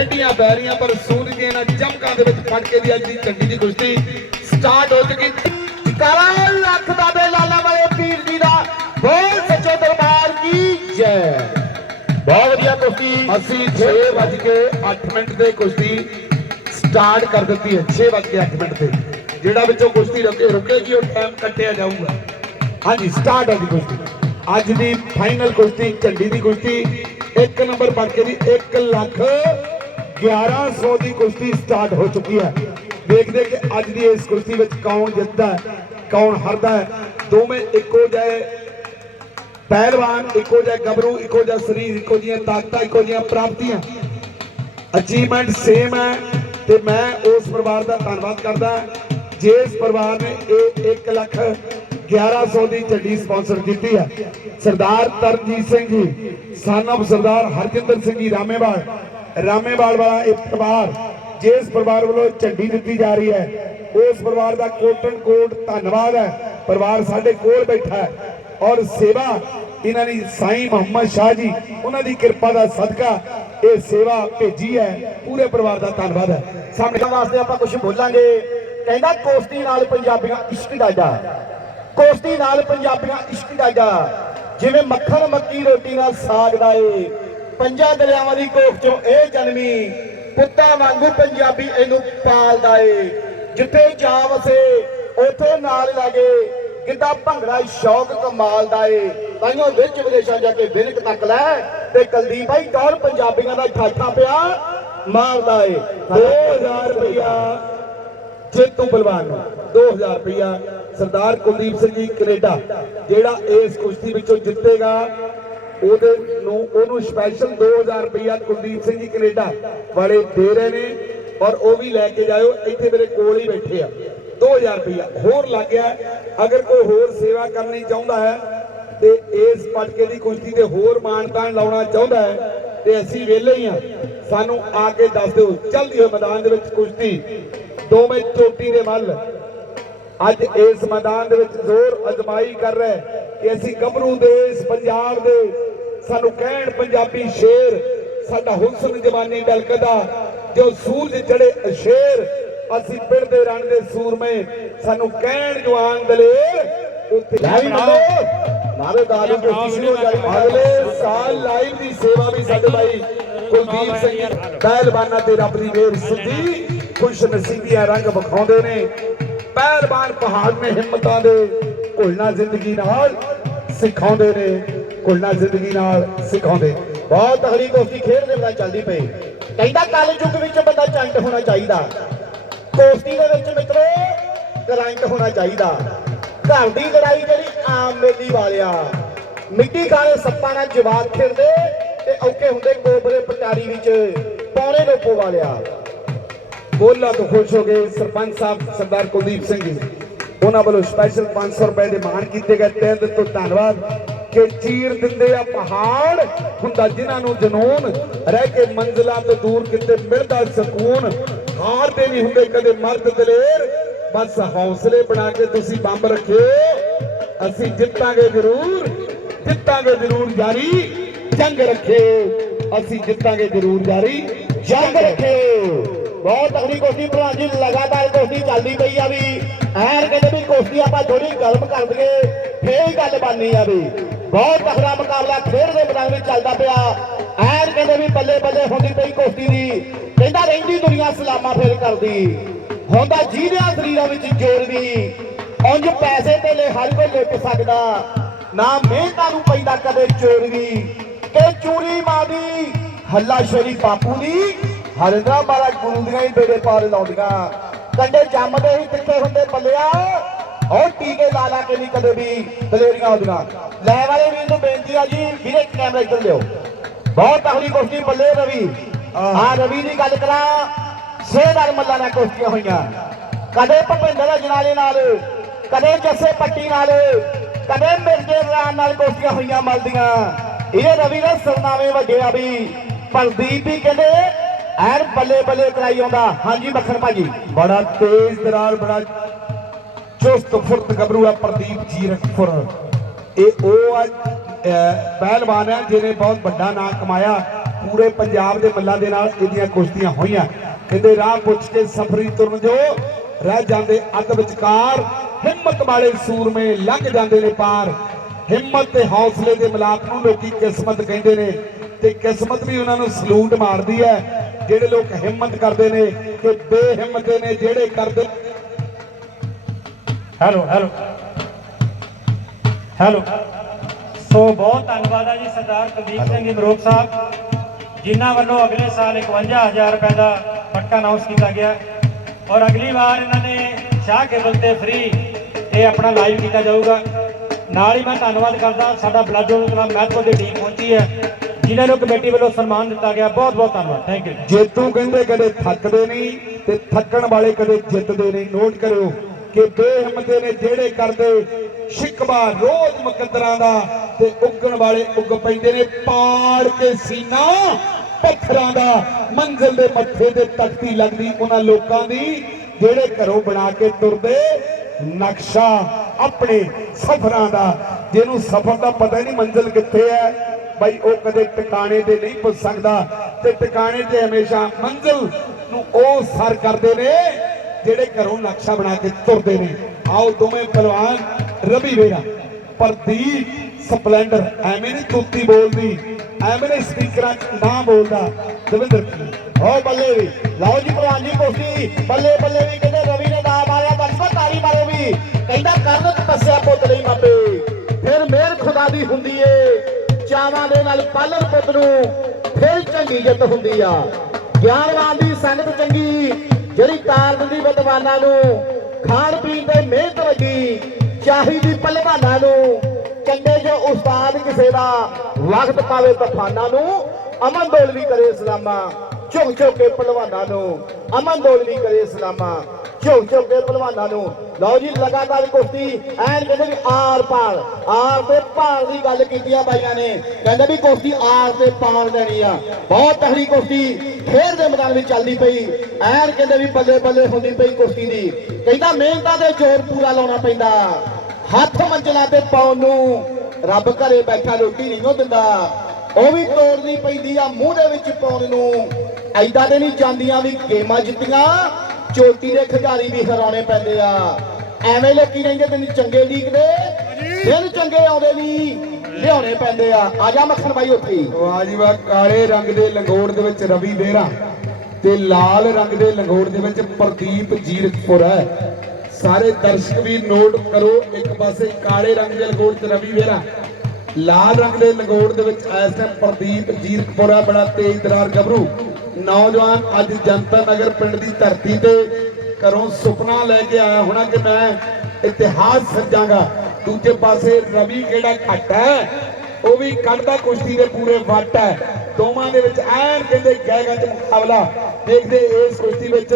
ਟੇਡੀਆਂ ਬੈਰੀਆਂ ਪਰ ਸੂਰਜ ਦੀਆਂ ਇਹਨਾਂ ਚਮਕਾਂ ਦੇ ਵਿੱਚ ਫੜ ਕੇ ਦੀ ਅੱਜ ਦੀ ਚੰਡੀ ਦੀ ਕੁਸ਼ਤੀ ਸਟਾਰਟ ਹੋ ਚੁੱਕੀ। ਕਾਲਾ ਲੱਖ ਬਾਬੇ ਲਾਲਾ ਵਾਲੇ ਪੀਰ ਜੀ ਦਾ। ਬੋਲ ਸੱਚੇ ਦਰਬਾਰ ਕੀ ਜੈ। ਬਹੁਤ ਵਧੀਆ ਕੁਸ਼ਤੀ। ਅਸੀਂ 6 ਵੱਜ ਕੇ 8 ਮਿੰਟ ਤੇ ਕੁਸ਼ਤੀ ਸਟਾਰਟ ਕਰ ਦਿੱਤੀ ਹੈ। 6 ਵੱਜ ਕੇ 8 ਮਿੰਟ ਤੇ। ਜਿਹੜਾ ਵਿੱਚੋਂ ਕੁਸ਼ਤੀ ਰੁਕੇ ਰੁਕੇਗੀ ਉਹ ਟਾਈਮ ਕੱਟਿਆ ਜਾਊਗਾ। ਹਾਂਜੀ ਸਟਾਰਟ ਹੈ ਜੀ ਕੁਸ਼ਤੀ। ਅੱਜ ਦੀ ਫਾਈਨਲ ਕੁਸ਼ਤੀ ਝੰਡੀ ਦੀ ਕੁਸ਼ਤੀ। ਇੱਕ ਨੰਬਰ ਬਣ ਕੇ ਦੀ 1 ਲੱਖ 1100 ਦੀ ਕੁਸ਼ਤੀ ਸਟਾਰਟ ਹੋ ਚੁੱਕੀ ਹੈ। ਦੇਖਦੇ ਕਿ ਅੱਜ ਦੀ ਇਸ ਕੁਸ਼ਤੀ ਵਿੱਚ ਕੌਣ ਜਿੱਤਦਾ ਹੈ, ਕੌਣ ਹਾਰਦਾ ਹੈ। ਦੋਵੇਂ ਇੱਕੋ ਜਿਹੇ ਪਹਿਲਵਾਨ, ਇੱਕੋ ਜਿਹਾ ਗੱਭਰੂ, ਇੱਕੋ ਜਿਹਾ ਸਰੀਰ, ਇੱਕੋ ਜਿਹੀਆਂ ਤਾਕਤਾਂ, ਇੱਕੋ ਜਿਹੀਆਂ ਪ੍ਰਾਪਤੀਆਂ। ਅਚੀਵਮੈਂਟ ਸੇਮ ਹੈ ਤੇ ਮੈਂ ਉਸ ਪਰਿਵਾਰ ਦਾ ਧੰਨਵਾਦ ਕਰਦਾ ਜਿਸ ਪਰਿਵਾਰ ਨੇ ਇਹ 1 ਲੱਖ 1100 ਦੀ ਝੰਡੀ ਸਪਾਂਸਰ ਕੀਤੀ ਹੈ। ਸਰਦਾਰ ਤਰਨਜੀਤ ਸਿੰਘ ਜੀ ਸਨ ਸਾਨਬ ਸਰਦਾਰ ਹਰਜਿੰਦਰ ਸਿੰਘ ਜੀ, ਰਾਮੇਵਾਲ। ਰਾਮੇਵਾਲ ਵਾਲਾ ਇਹ ਪਰਿਵਾਰ, ਜਿਸ ਪਰਿਵਾਰ ਵੱਲੋਂ ਝੰਡੀ ਦਿੱਤੀ ਜਾ ਰਹੀ ਹੈ। ਉਸ ਪਰਿਵਾਰ ਦਾ ਕੋਟਨ ਕੋਟ ਧੰਨਵਾਦ ਹੈ। ਪਰਿਵਾਰ ਸਾਡੇ ਕੋਲ ਬੈਠਾ ਹੈ ਔਰ ਸੇਵਾ, ਇਹਨਾਂ ਦੀ ਸਾਈਂ ਮੁਹੰਮਦ ਸ਼ਾਹ ਜੀ, ਉਹਨਾਂ ਦੀ ਕਿਰਪਾ ਦਾ ਸਦਕਾ ਇਹ ਸੇਵਾ ਭੇਜੀ ਹੈ। ਪੂਰੇ ਪਰਿਵਾਰ ਦਾ ਧੰਨਵਾਦ ਹੈ। ਸਾਹਮਣੇ ਸਾਹਮਣੇ ਵਾਸਤੇ ਆਪਾਂ ਕੁਝ ਬੋਲਾਂਗੇ। ਕਹਿੰਦਾ ਕੋਸ਼ਤੀ ਨਾਲ ਪੰਜਾਬੀਆਂ ਇਸ਼ਕ ਡਾਡਾ ਕੋਸ਼ਤੀ ਨਾਲ ਪੰਜਾਬੀਆਂ ਇਸ਼ਕ ਡਾਡਾ ਜਿਵੇਂ ਮੱਖਣ ਮੱਕੀ ਰੋਟੀ ਨਾਲ ਸਾਗ ਦਾ ਏ। ਪੰਜਾਂ ਦਰਿਆਵਾਂ ਦੀ ਕੋਖ ਚੋਂ ਇਹ ਜਨਮੀ ਪੁੱਤਾਂ ਵਾਂਗੂ ਪੰਜਾਬੀ ਇਹਨੂੰ ਪਾਲਦਾ ਏ ਜਿੱਥੇ ਜਾ ਵਸੇ ਉਥੇ ਨਾਲ ਲਾਗੇ ਕਿੱਦਾਂ ਭੰਗੜਾ ਸ਼ੌਕ ਕਮਾਲ ਦਾ ਏ। ਤਾਈਓ ਵਿੱਚ ਵਿਦੇਸ਼ਾਂ ਜਾ ਕੇ ਵਿਨਕ ਤੱਕ ਲੈ, ਤੇ ਕੁਲਦੀਪ ਭਾਈ ਟੌਰ ਪੰਜਾਬੀਆਂ ਦਾ ਠਾਠਾ ਪਿਆ ਮਾਰਦਾ ਏ 2000 ਰੁਪਇਆ ਜੇਤੂ ਬਲਵਾਨ ਨੂੰ 2000 ਰੁਪਇਆ ਸਰਦਾਰ ਕੁਲਦੀਪ ਸਿੰਘ ਜੀ ਕੈਨੇਡਾ, ਜਿਹੜਾ ਇਸ ਕੁਸ਼ਤੀ ਵਿੱਚੋਂ ਜਿੱਤੇਗਾ। ਉਹਦੇ ਨੂੰ, ਉਹਨੂੰ ਸਪੈਸ਼ਲ 2000 ਰੁਪਇਆ ਕੁਲਦੀਪ ਸਿੰਘ ਜੀ ਕੈਨੇਡਾ ਵਾਲੇ ਦੇ ਰਹੇ ਨੇ ਔਰ ਉਹ ਵੀ ਲੈ ਕੇ ਜਾਇਓ, ਇੱਥੇ ਮੇਰੇ ਕੋਲ ਹੀ ਬੈਠੇ ਆ। 2000 ਰੁਪਇਆ ਹੋਰ ਲੱਗ ਗਿਆ, ਅਗਰ ਕੋਈ ਹੋਰ ਸੇਵਾ ਕਰਨੀ ਚਾਹੁੰਦਾ ਹੈ ਤੇ ਇਸ ਪਟਕੇ ਦੀ ਕੁਸ਼ਤੀ ਤੇ ਹੋਰ ਮਾਨਤਾਨ ਲਾਉਣਾ ਚਾਹੁੰਦਾ ਹੈ ਤੇ ਅਸੀਂ ਵਿਹਲੇ ਹੀ ਆ। ਸਾਨੂੰ ਆ ਕੇ ਦੱਸ ਦਿਓ ਜਲਦੀ ਹੋਏ ਮੈਦਾਨ ਦੇ ਵਿੱਚ ਕੁਸ਼ਤੀ। ਦੋਵੇਂ ਚੋਟੀ ਦੇ ਮੱਲ। ਅੱਜ ਇਸ ਮੈਦਾਨ ਦੇ ਵਿੱਚ ਜ਼ੋਰ ਅਜਮਾਈ ਕਰ ਰਿਹਾ ਕਿ ਅਸੀਂ ਗੱਭਰੂ ਦੇਸ਼, ਪੰਜਾਬ ਦੇ ਸਾਨੂੰ ਕਹਿਣ ਪੰਜਾਬੀ ਸ਼ੇਰ ਸਾਡਾ ਹੁਸਨ ਜਵਾਨੀ ਦਲਕਦਾ ਜੋ ਸੂਰਜ ਚੜੇ ਅਸ਼ੇਰ ਅਸੀਂ ਪਿੰਡ ਰਣ ਦੇ ਸੂਰਮੇ ਸਾਨੂੰ ਕਹਿਣ ਜਵਾਨ ਦਲੇਰ ਉੱਥੇ ਲੈ ਵੀ ਮੰਨੋ ਨਾਰੇ ਦਾਰੂ ਕੋਸ਼ਤੀ ਸ਼ੁਰੂ ਹੋ ਜਾਈ ਅਗਲੇ ਸਾਲ ਲਾਈਵ ਦੀ ਸੇਵਾ ਵੀ ਸਾਡੇ ਭਾਈ ਕੁਲਦੀਪ ਸਿੰਘ ਪਹਿਲਵਾਨਾਂ ਤੇ ਰੱਬ ਦੀ ਮਿਹਰ ਸਿੱਧੀ ਖੁਸ਼ ਨਸੀਬੀਆਂ ਰੰਗ ਵਿਖਾਉਂਦੇ ਨੇ। ਪਹਿਲਵਾਨ ਪਹਾੜ ਨੇ ਹਿੰਮਤਾਂ ਦੇ ਘੁਲਣਾ ਜ਼ਿੰਦਗੀ ਨਾਲ ਸਿਖਾਉਂਦੇ ਨੇ। ਘੁਲਣਾ ਜ਼ਿੰਦਗੀ ਨਾਲ ਸਿਖਾਉਂਦੇ। ਬਹੁਤ ਤਗੜੀ ਕੋਸ਼ਤੀ ਖੇਡ ਦੇ ਨਾਲ ਚੱਲਦੀ ਪਈ। ਕਹਿੰਦਾ ਕਲ ਯੁੱਗ ਵਿੱਚ ਬੰਦਾ ਚੰਟ ਹੋਣਾ ਚਾਹੀਦਾ। ਕੋਸ਼ਤੀ ਦੇ ਵਿੱਚ ਮਿੱਤਰੋ ਕਰੰਟ ਹੋਣਾ ਚਾਹੀਦਾ। ਘਰ ਦੀ ਲੜਾਈ ਜਿਹੜੀ ਆਮ ਮੇਲੀ ਵਾਲਿਆ। ਮਿੱਟੀ ਕਾਲੇ ਸੱਪਾਂ ਨਾਲ ਜਵਾਬ ਖੇਡਦੇ ਤੇ ਔਕੇ ਹੁੰਦੇ ਕੋਬਰੇ ਪਟਾਰੀ ਵਿੱਚ ਪੌਣੇ ਲੋਪੋ ਵਾਲਿਆ। ਬੋਲਾ ਤੋਂ ਖੁਸ਼ ਹੋ ਗਏ ਸਰਪੰਚ ਸਾਹਿਬ ਸਰਦਾਰ ਕੁਲਦੀਪ ਸਿੰਘ ਜੀ, ਉਹਨਾਂ ਵੱਲੋਂ ਸਪੈਸ਼ਲ 500 ਰੁਪਏ ਦੇ ਮਾਣ ਕੀਤੇ ਗਏ। ਤਹਿ ਦਿਲ ਤੋਂ ਧੰਨਵਾਦ। ਕਿ ਚੀਰ ਦਿੰਦੇ ਆ ਪਹਾੜ। ਹੁੰਦਾ ਜਿਨ੍ਹਾਂ ਨੂੰ ਜਨੂਨ, ਰਹਿ ਕੇ ਮੰਜ਼ਲਾਂ ਤੋਂ ਦੂਰ ਕਿਤੇ ਮਿਲਦਾ ਸਕੂਨ। ਹਾਰਦੇ ਨਹੀਂ ਹੁੰਦੇ ਕਦੇ ਮਰਦ ਦਲੇਰ। ਬਸ ਹੌਸਲੇ ਬਣਾ ਕੇ ਤੁਸੀਂ ਬੰਬ ਰੱਖਿਓ। ਅਸੀਂ ਜਿੱਤਾਂਗੇ ਜ਼ਰੂਰ। ਜਿੱਤਾਂਗੇ ਜ਼ਰੂਰ ਜਾਰੀ। ਜੰਗ ਰੱਖਿਓ ਅਸੀਂ ਜਿੱਤਾਂਗੇ ਜ਼ਰੂਰ ਜਾਰੀ। ਜੰਗ ਰੱਖੇ। ਬਹੁਤ ਤਕੜੀ ਕੋਸ਼ਤੀ ਭਰਾ ਜੀ, ਲਗਾਤਾਰ ਕੋਸ਼ਤੀ ਚੱਲਦੀ ਪਈ ਆ ਵੀ। ਐਨ ਕਹਿੰਦੇ ਵੀ ਕੋਸ਼ਤੀ ਆਪਾਂ ਥੋੜੀ ਗਰਮ ਕਰ ਦਈਏ। ਫੇਰ ਗੱਲ ਬਣਨੀ ਆ ਵੀ। ਬਹੁਤ ਤਕੜਾ ਮੁਕਾਬਲਾ ਖੇਡ ਦੇ ਮੈਦਾਨ ਵਿੱਚ ਚੱਲਦਾ ਪਿਆ। ਐਨ ਕਹਿੰਦੇ ਵੀ ਬੱਲੇ ਬੱਲੇ ਹੁੰਦੀ ਪਈ ਕੋਸ਼ਤੀ ਦੀ। ਕਹਿੰਦਾ ਰਹਿੰਦੀ ਦੁਨੀਆ ਸਲਾਮਾ ਫੇਰ ਕਰਦੀ। ਹੁੰਦਾ ਜੀਵਿਆਂ ਸਰੀਰਾਂ ਵਿੱਚ ਜੋਰ ਵੀ ਉਂਝ ਪੈਸੇ ਤੇ ਲੈ ਹਰ ਕੋਈ ਲੁੱਟ ਸਕਦਾ। ਨਾ ਮਿਹਨਤਾਂ ਨੂੰ ਪੈਂਦਾ ਕਦੇ ਚੋਰ। ਵੀ ਕਿ ਚੂਰੀ ਮਾਦੀ ਹੱਲਾ ਸ਼ੇਰੀ ਬਾਪੂ ਦੀ। ਹਰਿੰਦਰਾ ਮਾਰਾ ਗੁਰੂ ਦੀਆਂ ਹੀ ਬੇੜੇ ਪਾਰ ਲਾਉਂਦੀਆਂ। ਕੰਡੇ ਜੰਮਦੇ ਹੀ ਕਿੱਥੇ ਹੁੰਦੇ ਬੱਲਿਆ। ਉਹ ਟੀਕੇ ਲਾ ਲਾ ਕੇ ਨਹੀਂ ਕਦੇ ਵੀ ਦਲੇਰੀਆਂ ਆਉਂਦੀਆਂ ਲੈ ਵਾਲੇ ਵੀਰ ਨੂੰ ਬੇਨਤੀ ਆ ਜੀ ਵੀਰੇ ਕੈਮਰਾ ਇੱਧਰ ਲਿਓ। ਬਹੁਤ ਤਗੜੀ ਕੁਸ਼ਤੀ ਬੱਲੇ ਰਵੀ। ਆ ਰਵੀ ਦੀ ਗੱਲ ਕਰਾਂ ਸੇਦਾਰ ਮੱਲਾ ਨਾਲ ਕੁਸ਼ਤੀਆਂ ਹੋਈਆਂ। ਕਦੇ ਭਪਿੰਦਰ ਜਨਾਲੇ ਨਾਲ ਕਦੇ ਜੱਸੇ ਪੱਟੀ ਨਾਲ ਕਦੇ ਮਿਰਜੇ ਰਾਮ ਨਾਲ ਕੁਸ਼ਤੀਆਂ ਹੋਈਆਂ ਮਲਦੀਆਂ। ਇਹ ਰਵੀ ਦੇ ਸਰਨਾਵੇਂ ਵੱਡੇ ਆ ਵੀ ਪ੍ਰਦੀਪ ਵੀ ਕਹਿੰਦੇ ਐਨ ਬੱਲੇ ਬੱਲੇ ਕਰਾਈ ਆਉਂਦਾ। ਹਾਂਜੀ ਮੱਖਣ ਭਾਜੀ। ਬੜਾ ਤੇਜ਼ ਦਰਾਰ ਬੜਾ ਚੁਸਤ ਫੁਰਤ ਗੱਭਰੂ ਹੈ ਪ੍ਰਦੀਪ ਜੀਰਕਪੁਰ। ਇਹ ਉਹ ਪਹਿਲਵਾਨ ਹੈ ਜਿਹਨੇ ਬਹੁਤ ਵੱਡਾ ਨਾਮ ਕਮਾਇਆ। ਪੂਰੇ ਪੰਜਾਬ ਦੇ ਮੱਲਾਂ ਦੇ ਨਾਲ ਇਹਦੀਆਂ ਕੁਸ਼ਤੀਆਂ ਹੋਈਆਂ। ਕਹਿੰਦੇ ਰਾਹ ਪੁੱਛ ਕੇ ਸਫਰੀ ਤੁਰਨ ਜੋ, ਰਹਿ ਜਾਂਦੇ ਅੱਧ ਵਿਚਕਾਰ। ਹਿੰਮਤ ਵਾਲੇ ਸੂਰਮੇ ਲੰਘ ਜਾਂਦੇ ਨੇ ਪਾਰ। ਹਿੰਮਤ ਤੇ ਹੌਸਲੇ ਦੇ ਮਿਲਾਪ ਨੂੰ ਲੋਕੀ ਕਿਸਮਤ ਕਹਿੰਦੇ ਨੇ ਤੇ ਕਿਸਮਤ ਵੀ ਉਹਨਾਂ ਨੂੰ ਸਲੂਟ ਮਾਰਦੀ ਹੈ। ਜਿਹੜੇ ਲੋਕ ਹਿੰਮਤ ਕਰਦੇ ਨੇ ਕਿ ਬੇਹਿੰਮਤੇ ਨੇ ਜਿਹੜੇ ਕਰਦੇ ਹੈਲੋ ਹੈਲੋ ਹੈਲੋ ਸੋ ਬਹੁਤ ਧੰਨਵਾਦ ਹੈ ਜੀ ਸਰਦਾਰ ਕੁਲਦੀਪ ਸਿੰਘ ਜੀ ਮਰੋਕ ਸਾਹਿਬ ਜਿਨ੍ਹਾਂ ਵੱਲੋਂ ਅਗਲੇ ਸਾਲ 51000 ਰੁਪਏ ਦਾ ਪਟਕਾ ਅਨਾਉਂਸ ਕੀਤਾ ਗਿਆ। ਔਰ ਅਗਲੀ ਵਾਰ ਇਹਨਾਂ ਨੇ ਸ਼ਾਹ ਕੇਬਲ ਤੇ ਫ੍ਰੀ ਇਹ ਆਪਣਾ ਲਾਈਵ ਕੀਤਾ ਜਾਊਗਾ। ਨਾਲ ਹੀ ਮੈਂ ਧੰਨਵਾਦ ਕਰਦਾ ਸਾਡਾ ਬਲੱਡ ਡੋਨਰ ਮਹਿਤਪੁਰ ਦੀ ਟੀਮ ਪਹੁੰਚੀ ਹੈ ਜਿਨ੍ਹਾਂ ਨੂੰ ਕਮੇਟੀ ਵੱਲੋਂ ਸਨਮਾਨ ਦਿੱਤਾ ਗਿਆ। ਬਹੁਤ ਬਹੁਤ ਧੰਨਵਾਦ। ਥੈਂਕ ਯੂ ਜੇਤੂ ਕਹਿੰਦੇ ਕਦੇ ਥੱਕਦੇ ਨਹੀਂ ਤੇ ਥੱਕਣ ਵਾਲੇ ਕਦੇ ਜਿੱਤਦੇ ਨਹੀਂ। ਨੋਟ ਕਰਿਓ ਕਿ ਬੇਹਿੰਮਤੇ ਨੇ ਜਿਹੜੇ ਕਰਦੇ ਸ਼ਿਕਵਾ ਰੋਜ਼ ਮੁਕੱਦਰਾਂ ਦਾ ਤੇ ਉੱਗਣ ਵਾਲੇ ਉੱਗ ਪੈਂਦੇ ਨੇ, ਪਾੜ ਕੇ ਸੀਨਾ ਪੱਥਰਾਂ ਦਾ, ਮੰਜ਼ਿਲ ਦੇ ਮੱਥੇ ਤੇ ਤਖਤੀ ਲੱਗਦੀ ਉਹਨਾਂ ਲੋਕਾਂ ਦੀ, ਜਿਹੜੇ ਘਰੋਂ ਬਣਾ ਕੇ ਤੁਰਦੇ ਨਕਸ਼ਾ ਆਪਣੇ ਸਫ਼ਰਾਂ ਦਾ, ਜਿਹਨੂੰ ਸਫ਼ਰ ਦਾ ਪਤਾ ਹੀ ਨਹੀਂ ਮੰਜ਼ਿਲ ਕਿੱਥੇ ਹੈ। ਬਈ ਉਹ ਕਦੇ ਟਿਕਾਣੇ ਤੇ ਨਹੀਂ ਪੁੱਜ ਸਕਦਾ ਤੇ ਟਿਕਾਣੇ ਤੇ ਹਮੇਸ਼ਾ ਮੰਜ਼ਿਲ ਨੂੰ ਉਹ ਸਰ ਕਰਦੇ ਨੇ। ਜਿਹੜੇ ਘਰੋਂ ਨਕਸ਼ਾ ਬਣਾ ਕੇ ਤੁਰਦੇ ਨੇ। ਆਓ ਦੋਵੇਂ ਪਹਿਲਵਾਨ ਰਵੀ ਵੇਰਾ, ਪ੍ਰਦੀਪ ਸਪਲੈਂਡਰ, ਐਵੇਂ ਨਹੀਂ ਤੁੱਤੀ ਬੋਲਦੀ, ਐਵੇਂ ਨਹੀਂ ਸਪੀਕਰਾਂ 'ਚ ਨਾ ਬੋਲਦਾ, ਦਵਿੰਦਰ ਓ ਬੱਲੇ ਵੀ, ਲਓ ਜੀ ਭਲਵਾਨ ਜੀ ਕੁਸ਼ਤੀ ਬੱਲੇ ਬੱਲੇ ਵੀ, ਕਹਿੰਦੇ ਰਵੀ ਨੇ ਦਾ ਮਾਰਿਆ ਦਰਸ਼ਕੋ ਤਾਰੀ ਮਾਰੋ ਵੀ। ਕਹਿੰਦਾ ਕਰਨ ਤਪੱਸਿਆ ਪੁੱਤ ਲਈ ਮਾਪੇ। ਫਿਰ ਮਿਹਰ ਖੁਦਾ ਦੀ ਹੁੰਦੀ ਏ, ਚਾਵਾਂ ਦੇ ਨਾਲ ਪਾਲਣ ਪੁੱਤ ਨੂੰ, ਫਿਰ ਚੰਗੀ ਜਿੱਤ ਹੁੰਦੀ ਆ। ਗਿਆਨਵਾਨ ਦੀ ਸੰਗਤ ਚੰਗੀ ਜਿਹੜੀ ਤਾਰ ਦਿੰਦੀ ਵਿਦਵਾਨਾਂ ਨੂੰ, ਖਾਣ ਪੀਣ ਤੇ ਮਿਹਨਤ ਲੱਗੀ ਚਾਹੀਦੀ ਪਹਿਲਵਾਨਾਂ ਨੂੰ, ਚੰਗੇ ਜੋ ਉਸਤਾਦ ਕਿਸੇ ਦਾ ਵਕਤ ਪਾਵੇ ਤੂਫਾਨਾਂ ਨੂੰ ਅਮਨ ਦੋਲਵੀ ਕਰੇ ਸਲਾਮਾ। ਝੁਕ ਝੁਕ ਕੇ ਪਹਿਲਵਾਨਾਂ ਨੂੰ ਅਮਨ ਦੋਲਵੀ ਕਰੇ ਸਲਾਮਾ। ਝੁਕ ਝੁਕ ਕੇ ਪਹਿਲਵਾਨਾਂ ਨੂੰ। ਲਓ ਜੀ, ਲਗਾਤਾਰ ਕੁਸ਼ਤੀ, ਐਨ ਕਹਿੰਦੇ ਵੀ ਆਰ ਪਾਰ। ਆਰ ਤੇ ਪਾਰ ਦੀ ਗੱਲ ਕੀਤੀ ਆ ਬਾਈਆਂ ਨੇ। ਕਹਿੰਦੇ ਵੀ ਕੁਸ਼ਤੀ ਆਰ ਤੇ ਪਾਰ ਦੇਣੀ ਆ। ਬਹੁਤ ਤਹੜੀ ਕੁਸ਼ਤੀ। ਖੇਡ ਦੇ ਮੈਦਾਨ ਵਿੱਚ ਚੱਲਦੀ ਪਈ। ਐਨ ਕਹਿੰਦੇ ਵੀ ਬੱਲੇ ਬੱਲੇ ਹੁੰਦੀ ਪਈ ਕੁਸ਼ਤੀ ਦੀ। ਕਹਿੰਦਾ ਮਿਹਨਤਾਂ ਦੇ ਜ਼ੋਰ ਪੂਰਾ ਲਾਉਣਾ ਪੈਂਦਾ। ਹੱਥ ਮੰਜਲਾ ਤੇ ਪਾਉਣ ਨੂੰ ਰੱਬ ਘਰੇ ਬੈਠਾ ਰੋਟੀ ਨਹੀਂ ਉਹ ਦਿੰਦਾ। ਉਹ ਵੀ ਤੋੜਨੀ ਪੈਂਦੀ ਆ, ਮੂੰਹ ਦੇ ਵਿੱਚ ਪਾਉਣ ਨੂੰ। ਐਦਾਂ ਦੇ ਨਹੀਂ ਜਾਂਦੀਆਂ ਵੀ ਗੇਮਾਂ ਜਿੱਤੀਆਂ। ਚੋਟੀ ਦੇ ਖਿਡਾਰੀ ਵੀ ਹਰਾਉਣੇ ਪੈਂਦੇ ਆ। ਐਵੇਂ ਲੋਕੀ ਕਹਿੰਦੇ ਤੈਨੂੰ ਚੰਗੇ ਲੀਕਦੇ ਦਿਨ ਚੰਗੇ ਆਉਂਦੇ ਨਹੀਂ ਲਿਆਉਣੇ ਪੈਂਦੇ ਆ। ਆ ਜਾ ਮੱਖਣ ਬਾਈ ਉੱਥੇ। ਵਾਹ ਜੀ ਵਾਹ ਕਾਲੇ ਰੰਗ ਦੇ ਲੰਗੋੜ ਦੇ ਵਿੱਚ ਰਵੀ ਬੇਰਾ ਤੇ ਲਾਲ ਰੰਗ ਦੇ ਲੰਗੋੜ ਦੇ ਵਿੱਚ ਪ੍ਰਦੀਪ ਜੀਰਕਪੁਰ ਹੈ। ਸਾਰੇ ਦਰਸ਼ਕ ਵੀ ਨੋਟ ਕਰੋ, ਇੱਕ ਪਾਸੇ ਕਾਲੇ ਰੰਗ ਦੇ ਲੰਗੋੜ ਤੇ ਰਵੀ ਵੇਰਾ ਲਾਲ ਰੰਗ ਦੇ ਲੰਗੋੜ ਦੇ ਵਿੱਚ ਇਸ ਟਾਈਮ ਪ੍ਰਦੀਪ ਜੀਰਕਪੁਰ ਹੈ, ਬੜਾ ਤੇਜ਼ ਦਰਾਰ ਗੱਭਰੂ। ਨੌਜਵਾਨ ਅੱਜ ਜਨਤਾ ਨਗਰ ਪਿੰਡ ਦੀ ਧਰਤੀ ਤੇ ਘਰੋਂ ਸੁਪਨਾ ਲੈ ਕੇ ਆਇਆ ਹੋਣਾ ਕਿ ਮੈਂ ਇਤਿਹਾਸ ਸਜਾਂਗਾ। ਦੂਜੇ ਪਾਸੇ ਰਵੀ ਕਿਹੜਾ ਘੱਟ ਹੈ, ਉਹ ਵੀ ਕੱਢਦਾ ਕੁਸ਼ਤੀ ਦੇ ਪੂਰੇ ਵੱਟ ਹੈ। ਦੋਵਾਂ ਦੇ ਵਿੱਚ ਐਨ ਕਹਿੰਦੇ ਗਹਿ ਮੁਕਾਬਲਾ। ਦੇਖਦੇ ਇਸ ਕੁਸ਼ਤੀ ਵਿੱਚ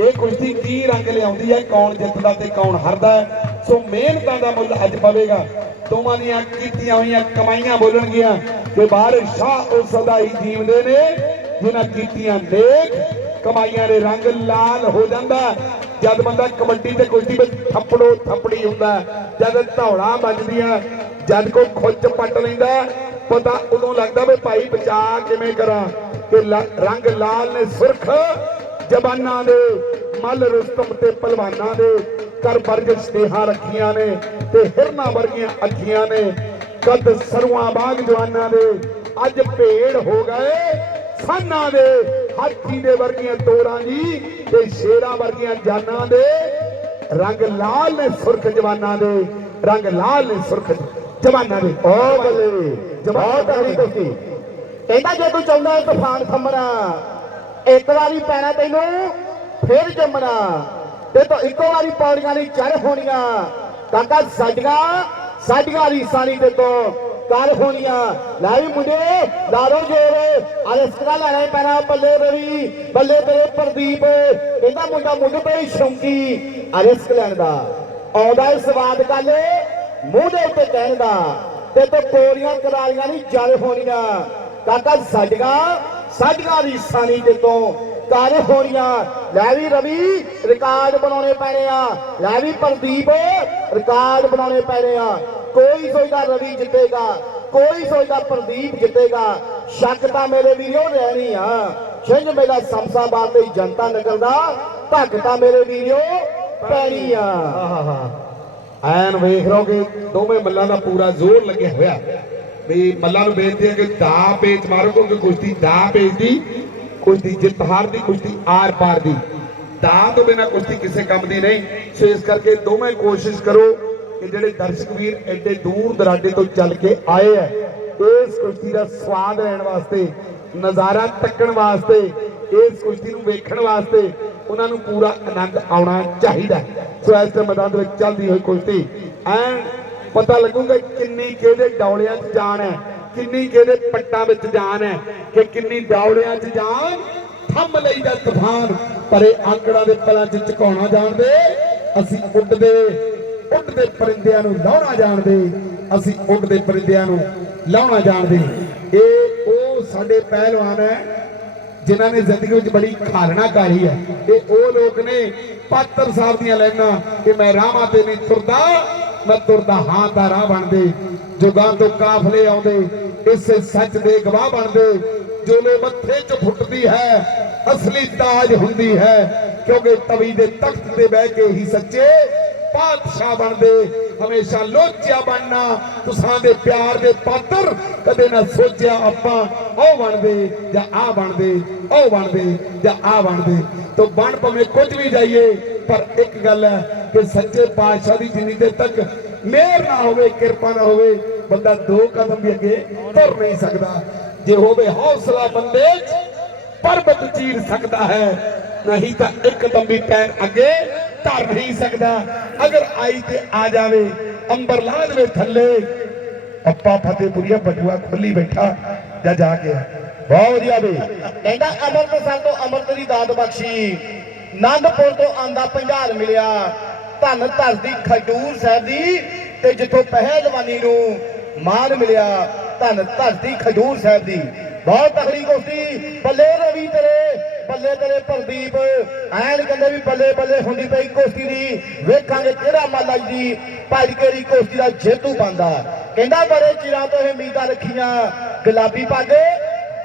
ਇਹ ਕੁਸ਼ਤੀ ਕੀ ਰੰਗ ਲਿਆਉਂਦੀ ਹੈ, ਕੌਣ ਜਿੱਤਦਾ ਤੇ ਕੌਣ ਹਾਰਦਾ ਹੈ। ਸੋ ਮਿਹਨਤਾਂ ਦਾ ਮੁੱਲ ਅੱਜ ਪਵੇਗਾ। ਦੋਵਾਂ ਦੀਆਂ ਕੀਤੀਆਂ ਹੋਈਆਂ ਕਮਾਈਆਂ ਬੋਲਣਗੀਆਂ। ਕਿ ਬਾਦਸ਼ਾਹ ਉਹ ਸਦਾ ਹੀ ਜੀਵਦੇ ਨੇ ਜਿਨ੍ਹਾਂ ਕੀਤੀਆਂ ਦੇਖ, ਕਮਾਈਆਂ ਦੇ ਰੰਗ ਲਾਲ ਹੋ ਜਾਂਦਾ। ਜਦ ਬੰਦਾ ਕਬੱਡੀ ਤੇ ਕੁਸ਼ਤੀ ਵਿੱਚ ਥੱਪੜੋ ਥੱਪੜੀ ਹੁੰਦਾ, ਜਦ ਧੌੜਾ ਵੱਜਦੀਆਂ, ਜਦ ਕੋਈ ਖੁੱਚ ਪੱਟ ਲੈਂਦਾ, ਪਤਾ ਉਦੋਂ ਲੱਗਦਾ ਵੀ ਭਾਈ ਬਚਾ ਕਿਵੇਂ ਕਰਾਂ। ਕਿ ਰੰਗ ਲਾਲ ਨੇ ਸੁਰਖ ਜਵਾਨਾਂ ਦੇ, ਮਲ ਰੁਸਤਮ ਤੇ ਪਹਿਲਵਾਨਾਂ ਦੇ ਕਰ ਵਰਗ ਸਨੇਹਾ ਰੱਖੀਆਂ ਨੇ ਤੇ ਹਿਰਨਾ ਵਰਗੀਆਂ ਅੱਖੀਆਂ ਨੇ। ਕਦ ਸਰੂਆਂ ਬਾਗ ਜਵਾਨਾਂ ਦੇ, ਅੱਜ ਭੇੜ ਹੋ ਗਏ। ਸਾਨਾਂ ਦੇ ਹਾਥੀ ਦੇ ਵਰਗੀਆਂ ਤੋਰਾਂ ਜੀ ਤੇ ਸ਼ੇਰਾਂ ਵਰਗੀਆਂ ਜਾਨਾਂ ਦੇ। ਰੰਗ ਲਾਲ ਨੇ ਸੁਰਖ ਜਵਾਨਾਂ ਦੇ ਰੰਗ ਲਾਲ ਨੇ ਸੁਰਖ ਜਵਾਨਾਂ ਦੇ। ਓ ਬੱਲੇ ਜਵਾਬ ਤਹੜੀ ਕੁਸ਼ਤੀ ਕਹਿੰਦਾ ਜੇ। ਤੂੰ ਚਾਹੁੰਦਾ ਹੈ ਤੂਫਾਨ ਥੰਮਣਾ ਇੱਕ ਵਾਰੀ ਪੈਣਾ ਤੈਨੂੰ ਫਿਰ ਜੰਮਣਾ। ਤੇ ਤੂੰ ਇੱਕੋ ਵਾਰੀ ਪੌੜੀਆਂ ਦੀ ਚੜ ਹੋਣੀਆਂ। ਕਾਕਾ ਸਾਡੀਆਂ ਸਾਡੀਆਂ ਰੀਸਾਂ ਨਹੀਂ ਤੇ ਤੋਂ ਕਰ ਲੈ ਵੀ ਮੁੰਡੇ ਲਾਰੋ ਜੋਰ ਅਰਸਕਾ ਲੈਣਾ ਪੈਣਾ ਬੱਲੇ ਰਵੀ ਬੱਲੇ ਤੇਰੇ ਪ੍ਰਦੀਪ। ਕਹਿੰਦਾ ਮੁੰਡਾ ਮੁੰਡੇ ਤੇ ਸ਼ੌਂਕੀ। ਅਰਸਕ ਲੈਣ ਦਾ। ਆਉਂਦਾ ਹੈ ਸਵਾਦ ਗੱਲ ਮੂੰਹ ਦੇ ਉੱਤੇ ਕਹਿਣ ਦਾ। ਤੇ ਤੂੰ ਕੋਰੀਆਂ ਕਰਾਰੀਆਂ ਨਹੀਂ ਜਲ ਹੋਣੀਆਂ। ਕਾਕਾ ਸਾਡੀਆਂ ਸਾਡੀਆਂ ਰੀਸਾਂ ਨਹੀਂ ਤੇ ਤੋਂ ਕਰ ਹੋਣੀਆਂ। ਲੈ ਵੀ ਰਵੀ ਰਿਕਾਰਡ ਬਣਾਉਣੇ ਪੈਣੇ ਆ। ਲੈ ਵੀ ਪ੍ਰਦੀਪ ਰਿਕਾਰਡ ਬਣਾਉਣੇ ਪੈਣੇ ਆ। ਕੋਈ ਸੋਚਦਾ ਰਵੀ ਜਿੱਤੇਗਾ, ਕੋਈ ਸੋਚਦਾ ਪ੍ਰਦੀਪ ਜਿੱਤੇਗਾ। ਸ਼ੱਕ ਤਾਂ ਮੇਰੇ ਵੀਰੋ ਰਹਿਣੀ ਆ। ਛਿੰਝ ਮੇਲਾ ਸਮਸਾਬਾਦ ਤੇ ਜਨਤਾ ਨਗਰ ਦਾ, ਧੱਕ ਤਾਂ ਮੇਰੇ ਵੀਰੋ ਪੈਣੀ ਆ। ਐਨ ਵੇਖ ਰਹੋਗੇ ਦੋਵੇਂ ਮੱਲਾਂ ਦਾ ਪੂਰਾ ਜ਼ੋਰ ਲੱਗਿਆ ਹੋਇਆ। ਵੀ ਮੱਲਾਂ ਨੂੰ ਬੇਨਤੀ ਹੈ ਕਿ ਦਾ ਪੇਚ ਮਾਰੋ, ਕਿਉਂਕਿ ਕੁਸ਼ਤੀ ਦਾ ਪੇਚ ਦੀ ਕੁਸ਼ਤੀ ਜਿੱਤ ਹਾਰ ਦੀ ਕੁਸ਼ਤੀ ਆਰ ਪਾਰ ਦੀ। ਦਾ ਤੋਂ ਬਿਨਾ ਕੁਸ਼ਤੀ ਕਿਸੇ ਕੰਮ ਦੀ ਨਹੀਂ। ਸੋ ਇਸ ਕਰਕੇ ਦੋਵੇਂ ਕੋਸ਼ਿਸ਼ ਕਰੋ ਕਿ ਜਿਹੜੇ ਦਰਸ਼ਕ ਵੀਰ ਐਡੇ ਦੂਰ ਦਰਾਡੇ ਤੋਂ ਚੱਲ ਕੇ ਆਏ ਆ ਇਸ ਕੁਸ਼ਤੀ ਦਾ ਸਵਾਦ ਲੈਣ ਵਾਸਤੇ, ਨਜ਼ਾਰਾ ਤੱਕਣ ਵਾਸਤੇ ਇਸ ਕੁਸ਼ਤੀ ਨੂੰ ਵੇਖਣ ਵਾਸਤੇ ਉਹਨਾਂ ਨੂੰ ਪੂਰਾ ਆਨੰਦ ਆਉਣਾ ਚਾਹੀਦਾ ਸੋ ਇਸ ਦੇ ਮੈਦਾਨ ਦੇ ਵਿੱਚ ਚੱਲਦੀ ਹੋਈ ਕੁਸ਼ਤੀ, ਐਨ ਪਤਾ ਲੱਗੂਗਾ ਕਿੰਨੀ ਕਿਹਦੇ ਡੌਲਿਆਂ 'ਚ ਜਾਣ ਹੈ, ਕਿੰਨੀ ਕਿਹਦੇ ਪੱਟਾਂ ਵਿੱਚ ਜਾਣ ਹੈ, ਕਿ ਕਿੰਨੀ ਡੌਲਿਆਂ 'ਚ ਜਾਣ, ਥੰਮ ਲਈਦਾ ਤੂਫਾਨ, ਪਰੇ ਆਂਕੜਾ ਦੇ ਪਲਾਂ 'ਚ ਝੁਕਾਉਣਾ ਜਾਣਦੇ, ਅਸੀਂ ਉੱਡਦੇ ਉੱਡਦੇ ਪਰਿੰਦਿਆਂ ਨੂੰ ਲਾਉਣਾ ਜਾਣਦੇ, ਅਸੀਂ ਉੱਡਦੇ ਪਰਿੰਦਿਆਂ ਨੂੰ ਲਾਉਣਾ ਜਾਣਦੇ। ਇਹ ਉਹ ਸਾਡੇ ਪਹਿਲਵਾਨ ਹੈ, ਜਿਨ੍ਹਾਂ ਨੇ ਜ਼ਿੰਦਗੀ ਵਿੱਚ ਬੜੀ ਖਾਲਣਾ ਕਾਰੀ ਹੈ। ਇਹ ਉਹ ਲੋਕ ਨੇ, ਪਾਤਰ ਸਾਹਿਬ ਦੀਆਂ ਲੈਣਾ ਕਿ ਮੈਂ ਰਾਹਾਂ ਤੇ ਨਹੀਂ ਤੁਰਦਾ, ਮੈਂ ਤੁਰਦਾ ਹਾਂ ਤਾਂ ਰਾਹ ਬਣਦੇ। ਜੁਗਾਂ ਤੋਂ ਕਾਫਲੇ ਆਉਂਦੇ, ਇਸੇ ਸੱਚ ਦੇ ਗਵਾਹ ਬਣਦੇ। ਜੋ ਲੋ ਮੱਥੇ 'ਚ ਫੁੱਟਦੀ ਹੈ, ਅਸਲੀ ਤਾਜ ਹੁੰਦੀ ਹੈ, ਕਿਉਂਕਿ ਤਵੀ ਦੇ ਤਖਤ ਤੇ ਬਹਿ ਕੇ ਹੀ ਸੱਚੇ ਪਾਤਸ਼ਾਹ ਬਣਦੇ, ਹਮੇਸ਼ਾ ਲੋਚਿਆ ਬਣਨਾ, ਤੁਸਾਂ ਦੇ ਪਿਆਰ ਦੇ ਪਾਤਰ ਕਦੇ ਨਾ ਸੋਚਿਆ ਆਪਾਂ, ਉਹ ਬਣਦੇ ਜਾਂ ਆ ਬਣਦੇ, ਉਹ ਬਣਦੇ ਜਾਂ ਆ ਬਣਦੇ। ਤੋ ਬਣ ਭਵੇਂ ਕੁਝ ਵੀ ਜਾਈਏ, ਪਰ ਇੱਕ ਗੱਲ ਹੈ ਕਿ ਸੱਚੇ ਪਾਤਸ਼ਾਹ ਦੀ ਜਿੰਨੀ ਦੇਰ ਤੱਕ ਮਿਹਰ ਨਾ ਹੋਵੇ, ਕਿਰਪਾ ਨਾ ਹੋਵੇ, ਬੰਦਾ ਦੋ ਕਦਮ ਵੀ ਅੱਗੇ ਤੁਰ ਨਹੀਂ ਸਕਦਾ। ਜੇ ਹੋਵੇ ਹੌਸਲਾ ਬੰਦੇ ਪਰਬਤ ਚੀਰ ਸਕਦਾ ਹੈ, ਨਹੀਂ ਤਾਂ ਇੱਕ ਤੰਬੀ ਪੈਰ ਅੱਗੇ ਧਰ ਨਹੀਂ ਸਕਦਾ। ਅਗਰ ਆਈ ਤੇ ਆ ਜਾਵੇ ਅੰਬਰ ਲਾ ਥੱਲੇ, ਅੱਪਾ ਫਤਿਹਪੁਰੀਆ ਬਟੂਆ ਖੁੱਲੀ ਬੈਠਾ, ਜਾ ਜਾ ਕੇ। ਬਹੁਤ ਵਧੀਆ ਬਈ। ਕਹਿੰਦਾ ਅੰਮ੍ਰਿਤਸਰ ਤੋਂ ਅੰਮ੍ਰਿਤ ਦੀ ਦਾਤ ਬਖਸ਼ੀ। ਆਨੰਦਪੁਰ ਤੋਂ ਆਂਦਾ ਭੰਡਾਰ ਮਿਲਿਆ। ਧੰਨ ਧਰਤੀ ਖਜੂਰ ਸਾਹਿਬ ਦੀ, ਤੇ ਜਿੱਥੋਂ ਪਹਿਲਵਾਨੀ ਨੂੰ ਮਾਨ ਮਿਲਿਆ। ਧੰਨ ਧਰਤੀ ਖਜੂਰ ਸਾਹਿਬ ਦੀ। ਬਹੁਤ ਤਕੜੀ ਕੁਸ਼ਤੀ ਬੱਲੇ ਰਵੀ ਤੇਰੇ। ਬੱਲੇ ਤੇਰੇ ਪ੍ਰਦੀਪ। ਐਨ ਕਹਿੰਦੇ ਵੀ ਬੱਲੇ ਬੱਲੇ ਹੁੰਦੀ ਪਈ ਕੁਸ਼ਤੀ ਦੀ। ਵੇਖਾਂਗੇ ਕਿਹੜਾ ਮਾਲਾ ਜੀ ਦੀ ਪਾਜਕੇਰੀ ਕੁਸ਼ਤੀ ਦਾ ਜੇਤੂ ਬੰਦਾ ਕਹਿੰਦਾ ਬੜੇ ਚਿਰਾਂ ਤੋਂ ਇਹ ਉਮੀਦਾਂ ਰੱਖੀਆਂ। ਗੁਲਾਬੀ ਪੱਗ,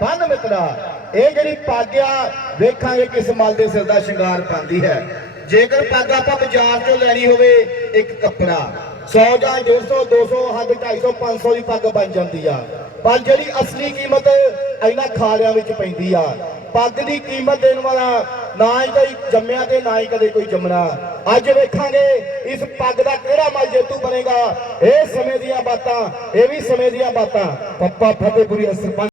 ਬੰਨ ਮਿੱਤਰਾ। ਇਹ ਜਿਹੜੀ ਪੱਗ ਆ, ਵੇਖਾਂਗੇ ਕਿਸ ਮਲ ਦੇ ਸਿਰ ਦਾ ਸ਼ਿੰਗਾਰ ਪਾਉਂਦੀ ਹੈ। ਜੇਕਰ ਪੱਗ ਆਪਾਂ ਬਾਜ਼ਾਰ ਚੋਂ ਲੈਣੀ ਹੋਵੇ, ਇੱਕ ਕੱਪੜਾ। 100 ਜਾਂ 150 200 ਹੱਦ 250 500 ਦੀ ਪੱਗ ਬਣ ਜਾਂਦੀ ਆ। ਪਰ ਜਿਹੜੀ ਅਸਲੀ ਕੀਮਤ ਇਹਨਾਂ ਖਾਲਿਆਂ ਵਿੱਚ ਪੈਂਦੀ ਆ। ਪੱਗ ਦੀ ਕੀਮਤ ਦੇਣ ਵਾਲਾ ਨਾ ਹੀ ਕੋਈ ਜੰਮਿਆ ਤੇ ਨਾ ਹੀ ਕਦੇ ਕੋਈ ਜੰਮਣਾ। ਅੱਜ ਵੇਖਾਂਗੇ ਇਸ ਪੱਗ ਦਾ ਕਿਹੜਾ ਮਲ ਜੇਤੂ ਬਣੇਗਾ। ਇਹ ਸਮੇਂ ਦੀਆਂ ਬਾਤਾਂ, ਇਹ ਵੀ ਸਮੇਂ ਦੀਆਂ ਬਾਤਾਂ। ਪੱਪਾ ਫਤਿਹਪੁਰੀਆ ਸਰਪੰਚ